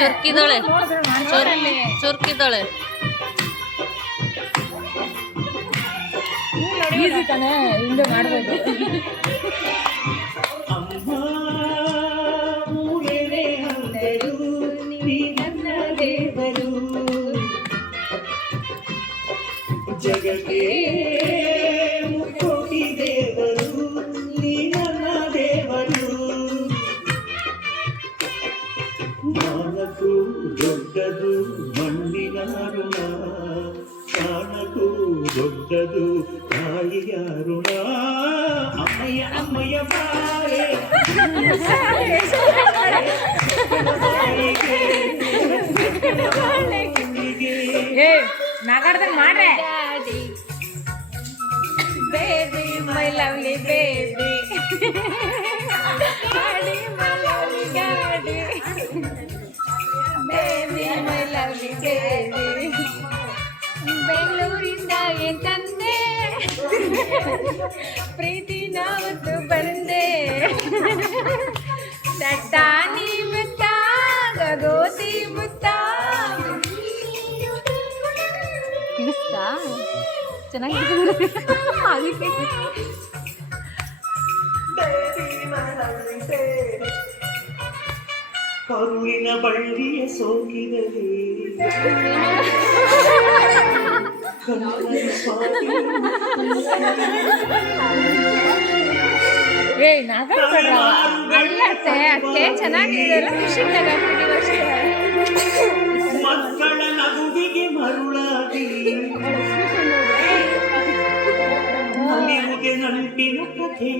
ಚುರ್ಕಿದಳೆ ಚುರ್ಕಿದಳೆ easy ತಾನೆ ಹಿಂದೆ ಮಾಡ್ಬೋದು. ಜಗಕ್ಕೆ ಮುಕ್ಕೋಟಿ ದೇವರು ನೀ ನನ್ನ ದೇವರು. ನಾಲ್ಕು ದೊಡ್ಡದು ಮಣ್ಣಿನ ಋಣ, ಪ್ರಾಣಕ್ಕೂ ದೊಡ್ಡದು ತಾಯಿಯ ಋಣ. ಅಮ್ಮಯ್ಯ ಅಮ್ಮಯ್ಯ ಬಾರೆ ಏ ನಾಗಾಡ್ದಂಗ ಮಾಡ್ರೆ. ಬೇಬಿ ಮೈ ಲವ್ಲಿ ಬೇಬಿ ಗಾಡಿ ಮೈ ಲವ್ಲಿ ಗಾಡಿ ಬೇಬಿ ಮೈ ಲವ್ಲಿ ಬೇಬಿ. ಬೆಂಗಳೂರಿಂದ ಏನ್ ತಂದೆ ಪ್ರೀತಿ ನಾವತ್ತು ಬಂದೆ. ದಟ್ಟಾನಿ ಮುತ್ತ ಗಗೋತಿ ಮುತ್ತ ಚೆನ್ನಾಗಿದೆ. ಕರುಳಿನ ಬಳ್ಳಿಯ ಸೋಕಿದರೆ ಏಯ್ ನಾಗಡ್ಬೇಡ್ರ ಅಲ್ಲತ್ತೆ ಅಕ್ಕೆ ಚೆನ್ನಾಗಿದೆ ಖುಷಿಯಾಗ ಮಕ್ಕಳ ನಗುವಿಗೆ ಮರುಳಾಗಿ ನಿಮಗೆ ನಂಟಿನ ಕಥೆ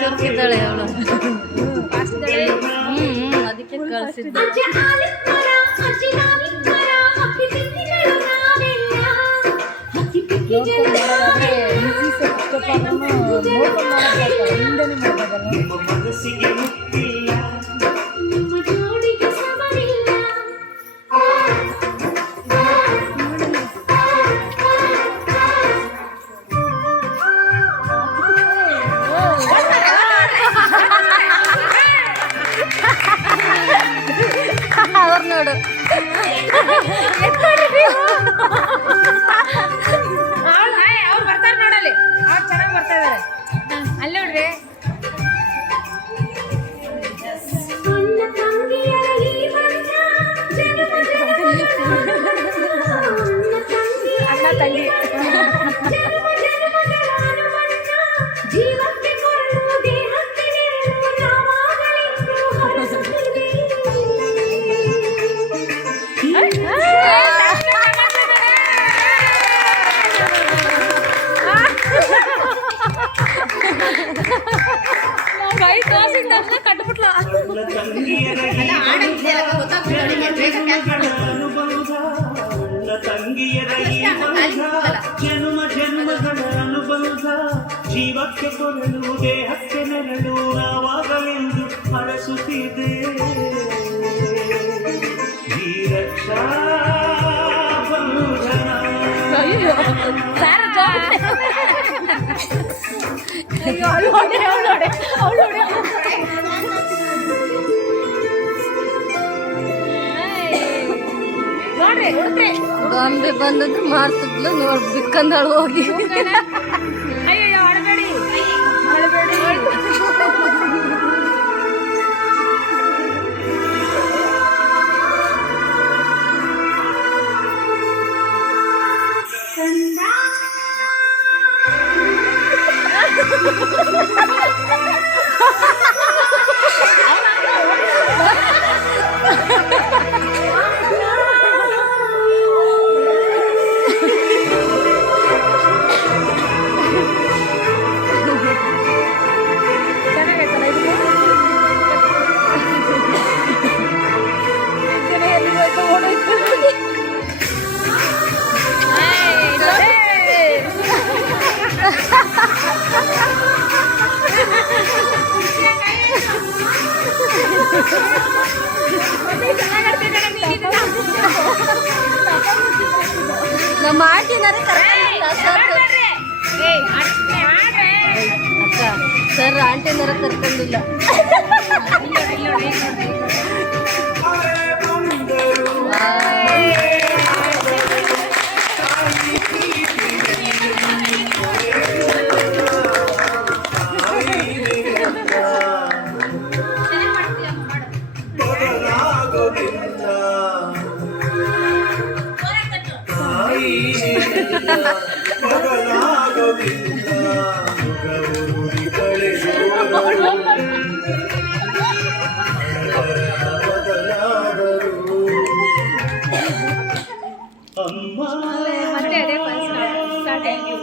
ಚುರ್ಕಿದಳೆ ಅವಳು. ಅದಕ್ಕೆ ಕಳಿಸಿದ್ದೆ. ಮನಸ್ಸಿಗೆ ಮುಟ್ಟಿಲ್ಲ ಅವ್ರು ನೋಡು ಅವ್ರು ಬರ್ತಾರೆ ನೋಡಲ್ಲಿ. ಅವ್ರು ಚೆನ್ನಾಗಿ ಬರ್ತಾ ಇದಾರೆ ಅಲ್ಲಿ ನೋಡ್ರಿ. ಅಣ್ಣ ತಂಗಿ ಕೈ ತೋರಿಸಿದ ತಕ್ಷಣ ಕಟ್ಬಿಟ್ಲ. ತಂಗಿಯರ ಜನ್ಮ ಜನ್ಮಗಳ ಅನುಬಂಧ ಜೀವಕ್ಕೆ ಕೊರಳು ದೇಹಕ್ಕೆ ನೆರಳು ನಾವಾಗಲೆಂದು ಹರಸುತ್ತಿದೆ. ಈ ರಕ್ಷಾ ಬಂಧನ ಬಾಂಬೆ ಬಂದದ್ದು ಮಾಡ್ತಿದ್ಲು ನೋಡ್ ಬಿಕ್ಕಂದಳು ಹೋಗಿ. ಅಯ್ಯೋ ಅಳಬೇಡಿ ಅಳಬೇಡಿ. ಸರ್ ಆಂಟಿನರ ಕರ್ಕೊಂಡಿಲ್ಲ. ಅಮ್ಮ ಮತ್ತೆ ಅದೇ ಸ್ಟಾರ್ಟ್ ಆಗಿ